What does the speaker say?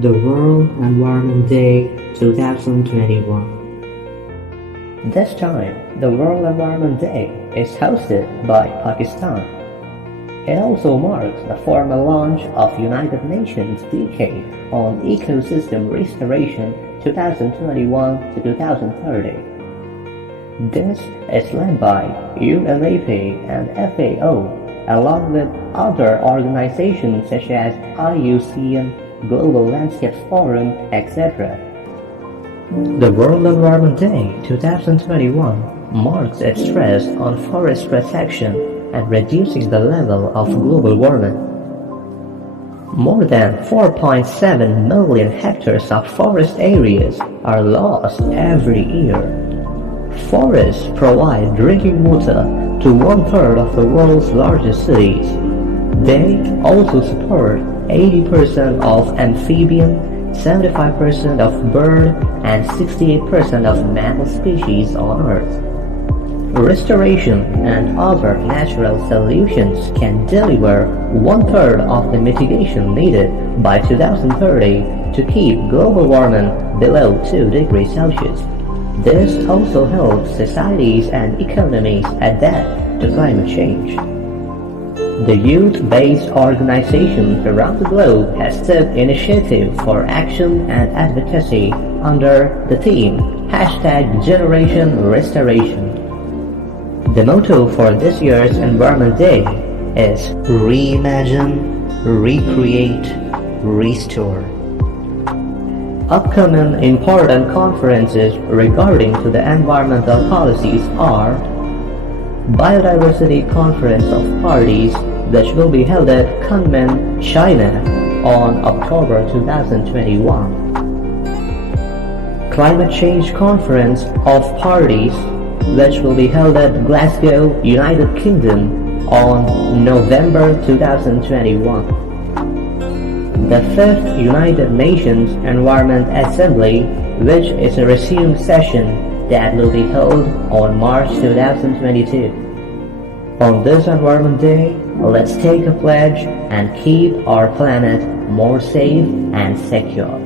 the World Environment Day 2021. This time, the World Environment Day is hosted by Pakistan. It also marks the formal launch of United Nations Decade on Ecosystem Restoration 2021 to 2030. This is led by UNEP and FAO, along with other organizations such as IUCN, Global Landscapes Forum, etc. The World Environment Day 2021 marks its stress on forest protection and reducing the level of global warming. More than 4.7 million hectares of forest areas are lost every year. Forests provide drinking water to one-third of the world's largest cities. They also support 80% of amphibian, 75% of bird, and 68% of mammal species on Earth. Restoration and other natural solutions can deliver one-third of the mitigation needed by 2030 to keep global warming below 2 degrees Celsius. This also helps societies and economies adapt to climate change. The youth-based organizations around the globe has took initiative for action and advocacy under the theme #GenerationRestoration. The motto for this year's Environment Day is Reimagine, Recreate, Restore. Upcoming important conferences regarding to the environmental policies are Biodiversity Conference of Parties, which will be held at Kunming, China on October 2021. Climate Change Conference of Parties, which will be held at Glasgow, United Kingdom on November 2021. The 5th United Nations Environment Assembly, which is a resumed session that will be held on March 2022. On this Environment Day, let's take a pledge and keep our planet more safe and secure.